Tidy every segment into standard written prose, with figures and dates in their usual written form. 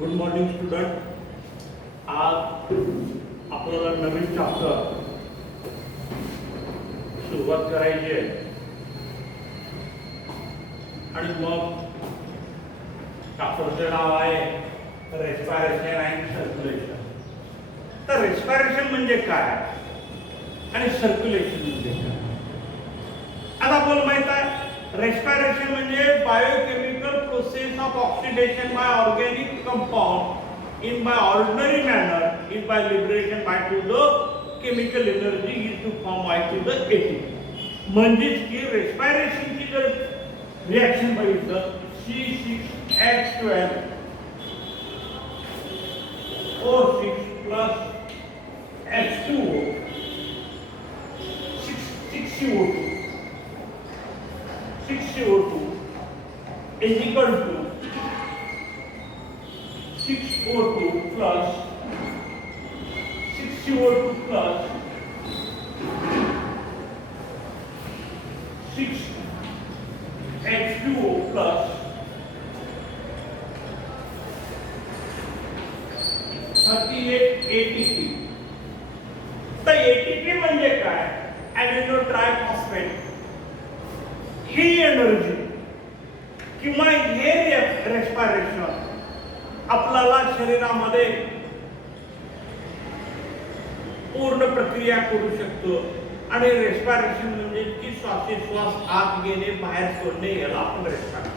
Good morning student. आज आपल्याला नवीन chapter सुरुवात करायची आहे आणि मग चॅप्टरचे नाव आहे रेस्पिरेशन अँड सर्क्युलेशन. तर रेस्पिरेशन म्हणजे काय आणि सर्क्युलेशन म्हणजे काय? आता आपल्याला माहित आहे रेस्पिरेशन म्हणजे biochemical process of oxidation by organic compound in by ordinary manner in by liberation back to the chemical energy is to form back to the ATP. म्हणजेच की रेस्पिरेशन ची जर रिएक्शन बघितलं C6H12 O6 plus H2O 6CO2 is equal to 6O2 plus 6CO2 plus 6H2O plus 38 ATP. तर ATP म्हणजे काय? Amino triphosphate. ही energy किंवा हे रेस्पिरेशन आपल्याला शरीरामध्ये पूर्ण प्रक्रिया करू शकतो आणि रेस्पिरेशन म्हणजे की श्वासोच्छ्वास आत घेणे बाहेर सोडणे याला आपण रेस्पिरेशन.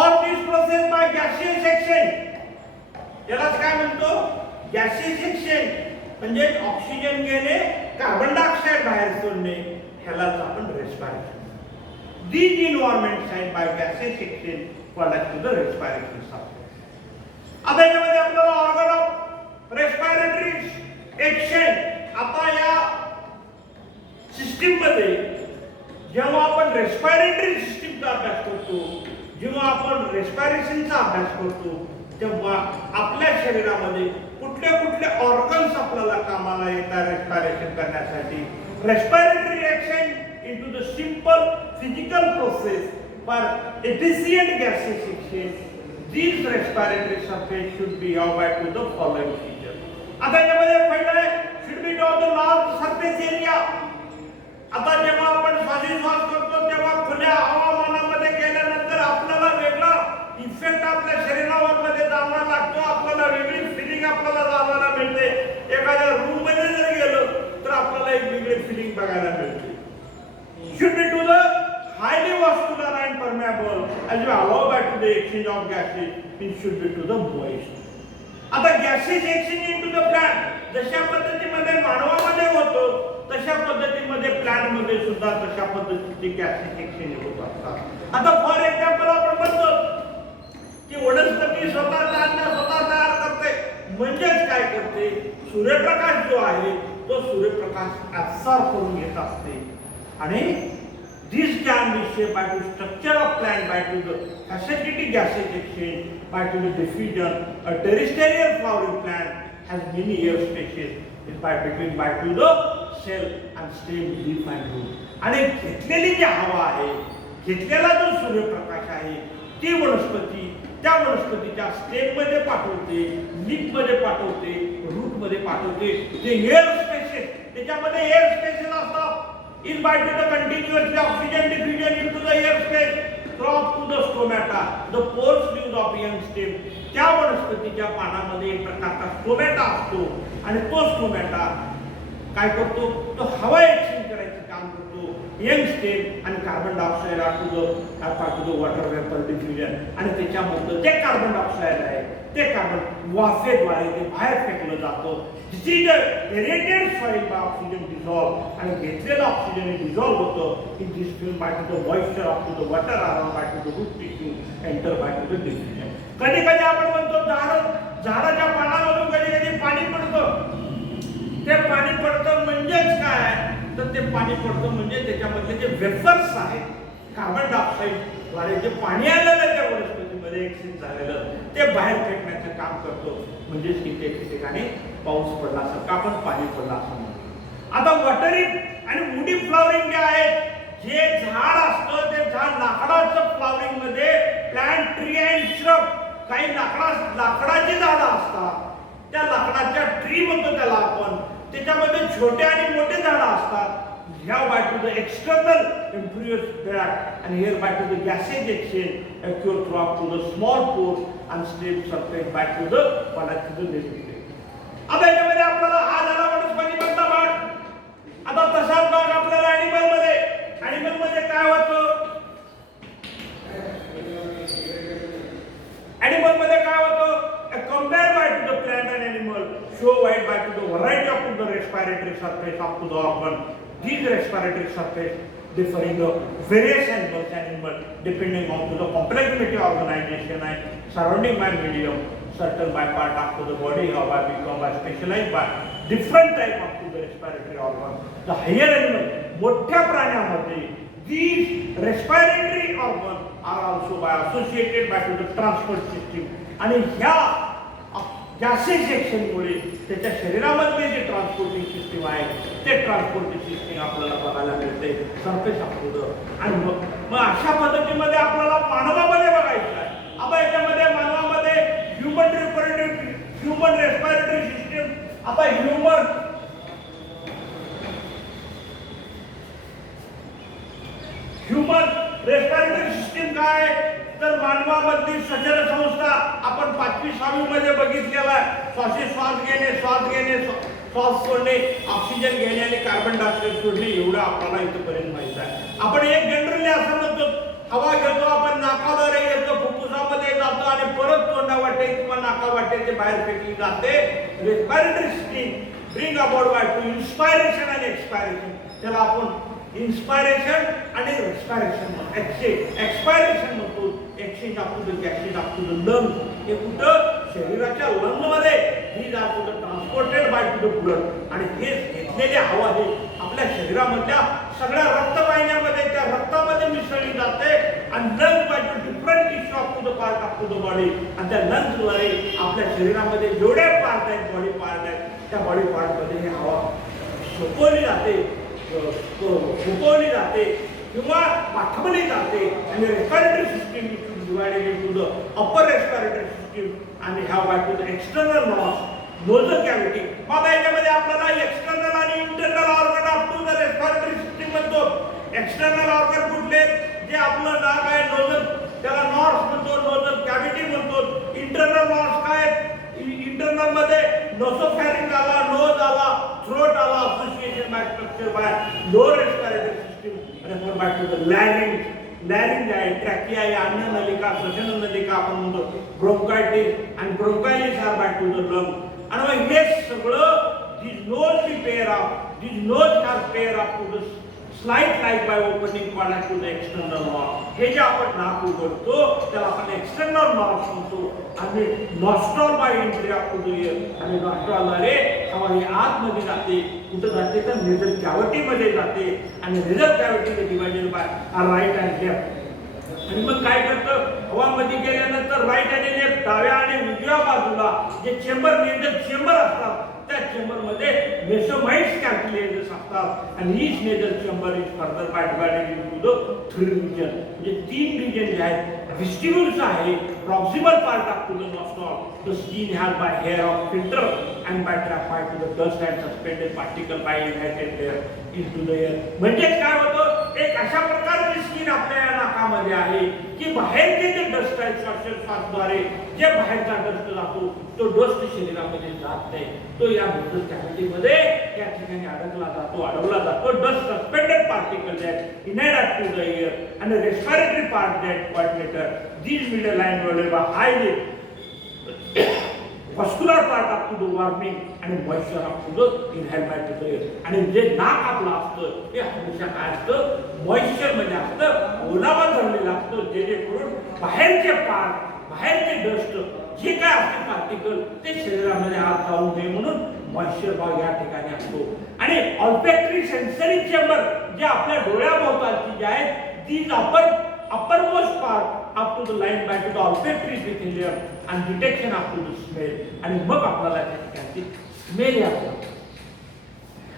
और दिस प्रोसेस बाय गॅसियस एक्सचेंज याला काय म्हणतो? गॅसियस एक्सचेंज म्हणजे ऑक्सिजन घेणे कार्बन डायऑक्साइड बाहेर सोडणे ह्यालाच आपण respiration. These environments and by gaseous exchange called as to the respiration substance. आता यामध्ये आपल्याला ऑर्गन ऑफ रेस्पिरेटरी एक्सचेंज आता या सिस्टीम मध्ये जेव्हा आपण रेस्पिरेटरी सिस्टीमचा अभ्यास करतो, जेव्हा आपण रेस्पिरेशनचा अभ्यास करतो, तेव्हा आपल्या शरीरामध्ये कुठले कुठले ऑर्गन्स आपल्याला कामाला येतात रेस्पिरेशन करण्यासाठी. Respiratory exchange into the simple physical process for efficient gaseous exchange. These respiratory surface should be covered to the following features. आता यामध्ये पहिला should be of the large surface area. आता जेव्हा आपण श्वासोच्छ्वास करतो तेव्हा खुल्या हवामानामध्ये गेल्यानंतर आपल्याला वेगळा इफेक्ट आपल्या शरीरावर मध्ये जाणवायला लागतो. आपल्याला वेगळी फिलिंग आपल्याला जाणवायला मिळते. एखाद्या रूम मध्ये जर गेलो तर आपल्याला एक वेगळी फिलिंग बघायला मिळते. Should be to the highly vascular and permeable as you allow by to the exchange of gases. It should be to the moist. आता gases exchange into the plant जशा पद्धतीमध्ये मानवामध्ये होतो तशा पद्धतीमध्ये प्लांट मध्ये सुद्धा तशा पद्धतीचे gases exchange होत असतात. आता फॉर एक्झाम्पल आपण म्हणतो की वनस्पती स्वतः अन्न स्वतः तयार करते. म्हणजेच काय करते? सूर्यप्रकाश जो आहे तो सूर्यप्रकाश ऍब्सॉर्ब करून घेत असते आणि this can be shaped by the structure of plant by to the facilitated gaseous exchange by to the diffusion. A terrestrial flowering plant has many air spaces by between by to the cell and stem, leaf and root. आणि घेतलेली जी हवा आहे, घेतलेला जो सूर्यप्रकाश आहे ती वनस्पती त्या वनस्पतीच्या स्टेम मध्ये पाठवते, लीफ मध्ये पाठवते, रूट मध्ये पाठवते. जे एअर स्पेसेस त्याच्यामध्ये एअर स्पेसेस असतात is by to the continuously oxygen diffusion into the air space drop to the stomata, the pores leaves of young stem. त्या वनस्पतीच्या पानामध्ये एक प्रकारचा स्टोमॅटा असतो आणि तो स्टोमॅटा काय करतो? तो हवा एक्सचेंज करायचं काम करतो. यंग स्टेम आणि carbon dioxide to the water vapour diffusion आणि त्याच्यामधलं जे कार्बन डायऑक्साइड आहे ते कार्बन वाफेद्वारे ते बाहेर फेकलं जातं. Aerated soil by oxygen dissolve आणि घेतलेलं ऑक्सिजन डिझॉल्व होतं in this film by to the moisture of to the water around by to the root tissue enter by to the diffusion. कधी कधी आपण म्हणतो झाडाच्या पानामधून कधी कधी पाणी पडतं. ते पाणी पडतं म्हणजेच काय? तर ते पाणी पडतं म्हणजे त्याच्यामधले जे वेफर्स आहेत कार्बन डायऑक्साइड द्वारे जे पाणी आलेलं त्या वनस्पतीमध्ये एक्सचेंज झालेलं ते बाहेर फेकण्याचं काम करतो. म्हणजेच किती ठिकाणी पाऊस पडला असं का पण पाणी पडला असं म्हणतो. आता वॉटरी आणि वुडी फ्लॉवरिंग जे आहे जे झाड असतं ते झाड लाकडाचं फ्लॉवरिंग मध्ये प्लांट ट्री अँड श्रब काही लाकडाची झाडं असतात, त्या लाकडाच्या ट्री म्हणतो त्याला आपण, त्याच्यामध्ये छोटे आणि मोठे झाडं असतात. ह्या by to the external impervious bag and here by to the gaseous exchange occur throughout to the small pores and slip surface back to the living state. आता याच्यामध्ये आपल्याला हा झाला वनस्पती मधला भाग. आता तसाच भाग आपल्याला ॲनिमल मध्ये काय होतं? ॲनिमल मध्ये काय होतं? Compare by to the plant and animal show wide by to the variety of the respiratory surface up to the organ. These respiratory surface differing the various animals depending on to the complexity of organization and surrounding by medium. Certain by part of the body how by become by specialized by different type of the respiratory organ. The higher animal, मोठ्या प्राण्यामध्ये these respiratory organ are also by associated by to the transport system. आणि ह्या gases सेक्शनमुळे त्याच्या शरीरामध्ये जे transporting system आहे ते transporting system आपल्याला बघायला मिळते सरफेस आपलं. आणि मग अशा पद्धतीमध्ये आपल्याला मानवामध्ये बघायचं आहे. आता याच्यामध्ये मानवामध्ये ह्युमन रेस्पिरेटरी सिस्टीम. आता ह्युमन रेस्पिरेटरी सिस्टीम काय? तर मानवामधली सचर संस्था आपण 5वी-6वी मध्ये बघितलेला आहे. श्वास घेणे, श्वास सोडणे, ऑक्सिजन घेणे आणि कार्बन डायऑक्साईड सोडणे, एवढं आपल्याला इथपर्यंत माहित आहे. आपण एक जनरली असं म्हणतो, हवा घेतो आपण, नाकाद्वारे येतो, फुफ्फुसामध्ये जातो आणि परत तोंडावाटे किंवा नाकावाटेचे बाहेर फेकली जाते. Respiratory system bring about by to inspiration आणि एक्सपायरेशन. त्याला आपण इन्स्पायरेशन आणि रेस्पिरेशन म्हणतो. एक्सपायरेशन म्हणतो exchange of to the gases of to the lung. हे कुठं? शरीराच्या लंग मध्ये ही जातो transported by to the blood. आणि हे घेतलेली हवा हे आपल्या शरीरामधल्या सगळ्या रक्तवाहिन्यामध्ये त्या रक्तामध्ये मिसळली जाते आणि lung by to different tissue of to the part of to the body. आणि त्या लंग्सद्वारे आपल्या शरीरामध्ये जेवढे पार्ट आहेत, बॉडी पार्ट आहेत, त्या बॉडी पार्टमध्ये ही हवा सोपवली जाते किंवा पाठवली जाते. आणि respiratory system divided into the upper respiratory system आणि ह्या by to the external nasal cavity. मग याच्यामध्ये आपल्याला एक्सटर्नल आणि internal organ of to the respiratory system म्हणतो. एक्सटर्नल ऑर्गन कुठले? जे आपलं नाक आहे नोझल, त्याला नॉर्स म्हणतो, नोझल कॅव्हिटी म्हणतो. इंटरनल नॉर्स काय? इंटरनल मध्ये नोसोफॅरिंग आला, नोज आला, थ्रोट आला, association by structure by lower respiratory system. आणि बाय टू द लॅरिंग आहे, ट्रॅकिया आहे, अन्न नलिका, श्वसन नलिका आपण म्हणतो, ब्रोंकायटिस आणि bronchioles are by to the lung. आणि मग हे सगळं these nose has pair of to the slight light by opening part to the external nostril. हे जे आपण नाक उघडतो त्याला आपण एक्सटर्नल नॉस्ट्रल म्हणतो. आणि nostril by entry of to the air. आणि नॉस्ट्रलद्वारे हवा ही आतमध्ये जाते. कुठं जाते? तर नेझल कॅव्हिटी मध्ये जाते. आणि nasal cavity divided by right and left. आणि मग काय करतं? हवामध्ये गेल्यानंतर राईट आणि लेफ्ट, डाव्या आणि उजव्या बाजूला जे चेंबर, नेझल चेंबर असतात, त्या चेंबर मध्ये मेसोमाइट्स कॅपिलरीज असतात. आणि हीच nasal chamber is further by divided into the 3 region. म्हणजे 3 रिजन जे आहेत. व्हिस्टिब्युल्स आहे, proximal part of to the nostril, the skin has by hair of filter and by trap by to the dust and suspended particle by inhaled air into the air. म्हणजे काय होतं? एक अशा प्रकारची skin आपल्या नाकामध्ये आहे की बाहेरचे जे डस्ट आहे, श्वासोच्छवासाद्वारे जे बाहेरचा डस्ट जातो तो डस्ट शरीरामध्ये जात नाही. तो या नोझल कॅव्हिटीमध्ये त्या ठिकाणी अडवला जातो. Dust suspended particle that inhaled to the air आणि respiratory part that coordinator these middle line rolled by highly vascular part up to the warming and moisture up to the inhaled by the air. आणि जे नाक आपलं असतं ते हमेशा काय असतं? मॉइश्चर मध्ये असतं, ओलावा धरलेला असतो, जेणेकरून बाहेरचे पार्ट, बाहेरचे डस्ट जे काय असते पार्टिकल ते शरीरामध्ये आत जाऊ नये म्हणून मॉइश्चर भाग या ठिकाणी असतो. आणि ऑल्फॅक्टरी सेन्सरी चेंबर जे आपल्या डोळ्याभोवतालची जे आहेत ती uppermost part up to the line by to the olfactory epithelium and detection up to the smell. आणि मग आपल्याला त्या ठिकाणी स्मेल यायला.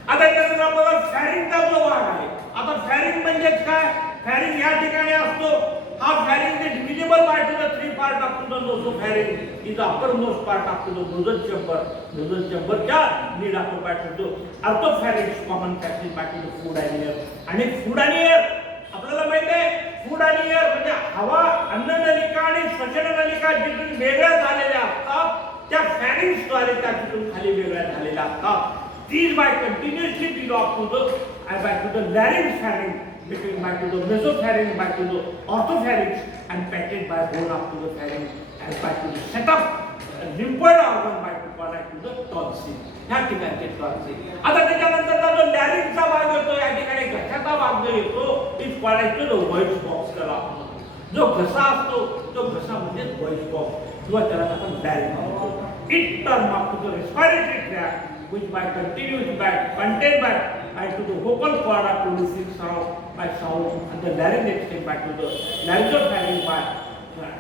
आता याच्यानंतर आपल्याला फॅरिंगचा जो भाग आहे. आता फॅरिंग म्हणजे काय? फॅरिंग या ठिकाणी असतो. हा pharynx divisible by to the 3 part part up to the nasopharynx is the uppermost part up to the nasal chamber. Nasal chamber च्या नीड आपण पाठवतो. ऑर्थोफॅरिंक्स कॉमन फॅसिस बाकी फूड आणि एअर. आणि फूड आणि एअर आपल्याला माहिती आहे फूड आणि एअर म्हणजे हवा अन्ननलिका आणि श्वसन नलिका जिथून वेगळ्या झालेल्या असतात त्या फॅरिंक्स द्वारे त्या तिथून खाली वेगळ्या झालेल्या असतात. These by continuously belong to the back to the larynx pharynx, between back to the mesopharynx, back to the orthopharynx, and packed by bone up to the pharynx, and back to the setup lymphoid organ back to the tonsil. ह्या ठिकाणचे tonsil. आता त्याच्यानंतरचा जो लॅरिंगचा भाग येतो या ठिकाणी घशाचा भाग जो येतो is called the white box त्याला आपण जो घसा असतो तो घसा म्हणजे व्हाईट बॉक्स किंवा त्याला आपण लॅरिंग म्हणतो. It turn up to the respiratory tract which by continuous by contained by to the vocal cord are producing sound by sound and the larynx extend back to the laryngopharynx by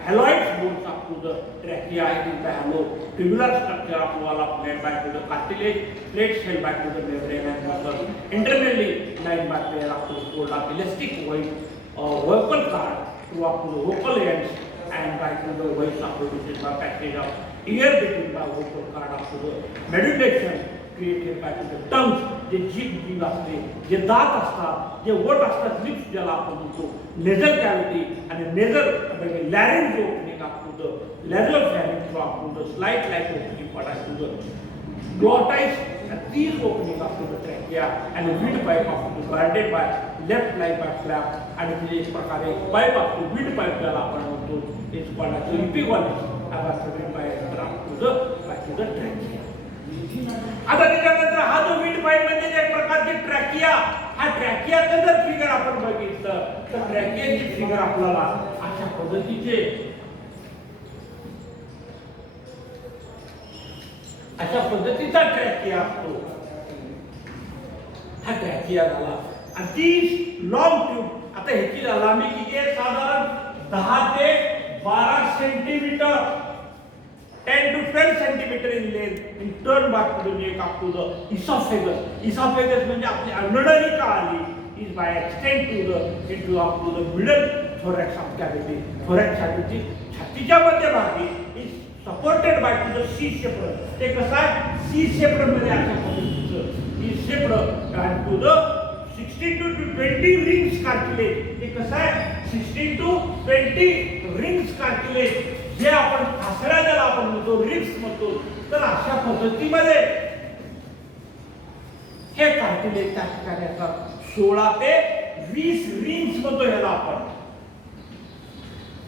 haloid bones up to the trachea in the hollow tubular structure of wall of made back to the cartilage plate shell back to the membrane and muscle internally lined by pair up to the fold of elastic vocal cord through up to the vocal ends and back to the voice of produced by passage of ear between the vocal cord up to the medullation created by the tongue जे जीभ असते जे दात असतात जे ओठ असतात lips ज्याला आपण म्हणतो नेझल कॅव्हिटी आणि nasal larynx opening up to the laryngopharynx up to the slight like opening part to the glottis these opening up to the trachea and windpipe up to the guarded by left like by flap आणि एक प्रकारे pipe up to windpipe ज्याला आपण म्हणतो is called as epiglottis evacuated by up to the trachea. आता त्याच्यानंतर हा जो विंडपाईप म्हणजे एक प्रकारची ट्रॅकिया हा ट्रॅकियाचं जर फिगर आपण बघितलं तर ट्रॅकियाची फिगर आपल्याला अशा पद्धतीचा ट्रॅकिया असतो. हा ट्रॅकिया झाला आणि ती लॉंग ट्यूब आता ह्याची लांबी किती आहे साधारण 10 ते 12 centimetre 10 to 12 centimeter in length in turn back to the neck up to the esophagus. Esophagus म्हणजे आपली अन्ननलिका आली is by extend to the into up to the middle thorax of cavity. Thorax cavity छातीच्या मध्यभागी is supported by to the C shape. ते कसं आहे C shape मध्ये अशा पद्धतीचं is shaped and to the 16 to 20 rings cartilage. ते कसं आहे 16 to 20 rings cartilage जे आपण फासळ्या ज्याला आपण म्हणतो रिब्स म्हणतो तर अशा पद्धतीमध्ये हे कार्टिलेज त्या ठिकाणी असतात 16 ते 20 रिंग्स म्हणतो ह्याला आपण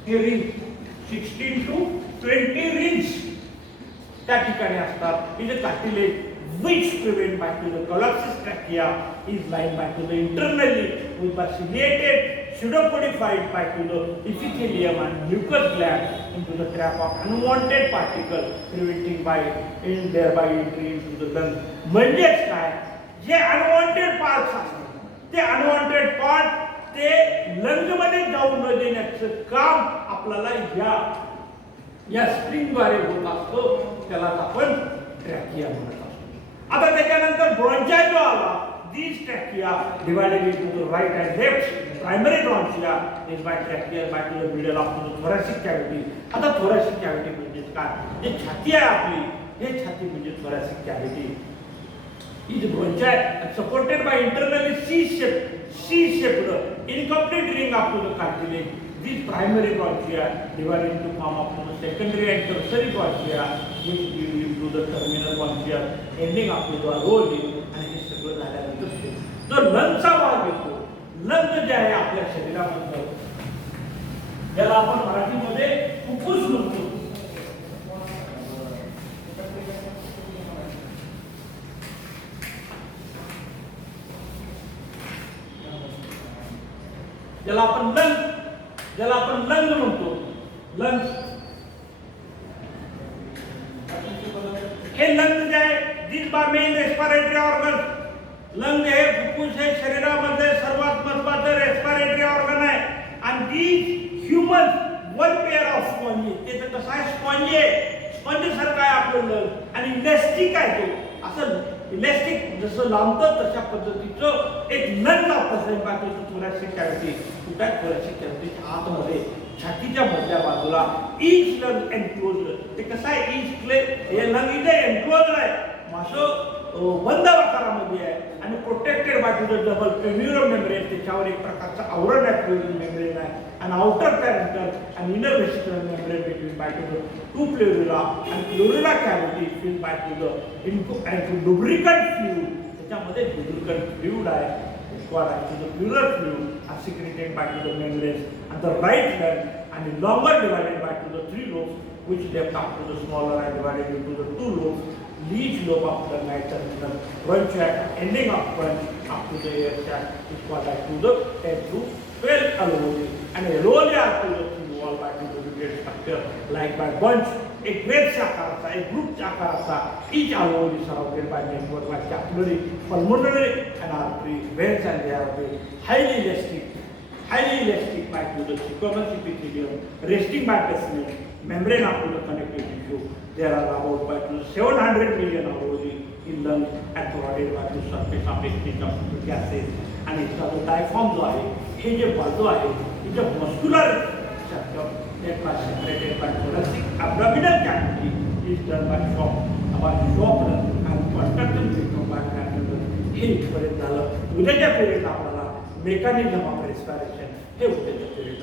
हे रिंग 16 to 20 रिंग्स त्या ठिकाणी असतात. इथे cartilage which prevent back to the collapsus trachea is lined back to the internally with the ciliated pseudopodified back to the epithelium and mucous gland into the trap of unwanted particle preventing by in thereby entry into the lung. म्हणजेच काय जे unwanted parts असतात ते unwanted part ते lung मध्ये जाऊ न देण्याचं काम आपल्याला या स्प्रिंग द्वारे होत असतो त्याला आपण ट्रॅकिया म्हणतो. आता त्याच्यानंतर ब्रॉन्चाय जो आला these trachea divided into the right and left primary bronchia is by trachea back to the middle of the thoracic cavity. आता thoracic cavity म्हणजे काय जे छाती आहे आपली हे छाती म्हणजे thoracic cavity is bronchi supported by internally C-shaped incomplete ring up to the cartilage. These primary bronchia divided into form of the secondary and tertiary bronchia which give into the terminal bronchia ending up to the role आणि हे सगळं झाल्यानंतर जो लंगचा भाग येतो lung जे आहे आपल्या शरीरामध्ये ज्याला आपण मराठीमध्ये फुफ्फुस म्हणतो ज्याला आपण लंग म्हणतो लंग हे लंग जे आहे this by main respiratory organ lung हे फुफ्फुस हे शरीरामध्ये सर्वात महत्त्वाचं रेस्पिरेटरी ऑर्गन आहे आणि this human one pair of sponge ते तर कसं आहे स्पॉन्ज सारखं आहे आपलं लंग आणि इलास्टिक आहे तो असं इलास्टिक जसं लांबतं तशा पद्धतीचं एक लंग आपलं बाकीचं थोरासिक कॅव्हिटी कुठे थोरासिक कॅव्हिटी आतमध्ये छातीच्या मधल्या बाजूला ईच लंग एनक्लोज. ते कसं आहे, ईच हे लंग इथे एनक्लोज आहे, मासं बंद आकारामध्ये आहे आणि protected by to the double pleural membrane. त्याच्यावर एक प्रकारचं आवरण आहे, प्लेन्युलर मेम्ब्रेन आहे, आणि आउटर पॅरेंटल आणि inner visceral membrane between by to the two pleura आणि pleura cavity fill by to the lubricant fluid. त्याच्यामध्ये लुब्रिकंट फ्लुइड आहे, the pleural fluid are secreted by to the membranes, and the right lung and longer divided by to the three lobes, which left up to the smaller and divided into the two lobes. Each lobe of the right and the branch ending of branch up to the air sac is called by to the 10 to 12 alveoli, and alveoli are to the thin wall by to the rooted structure like by bunch. एक ग्रेपच्या आकाराचा, एक ग्रुपच्या आकाराचा, each alveoli surrounded by network by capillary, pulmonary and artery veins, and they are highly elastic by to the squamous epithelium, resting by basement membrane up to the connective tissue. There are about by to 700 million alveoli in lung and provided by the surface of exchange of gases. आणि इसका जो diaphragm जो आहे, हे जे बाजू आहे, तिच्या muscular that was separated by thoracic abdominal cavity is done by shock. About shock and construction system by catheter. हे इथपर्यंत झालं. उद्याच्या पिरियड आपल्याला मेकॅनिझम ऑफ रेस्पिरेशन हे उद्याच्या पिरियड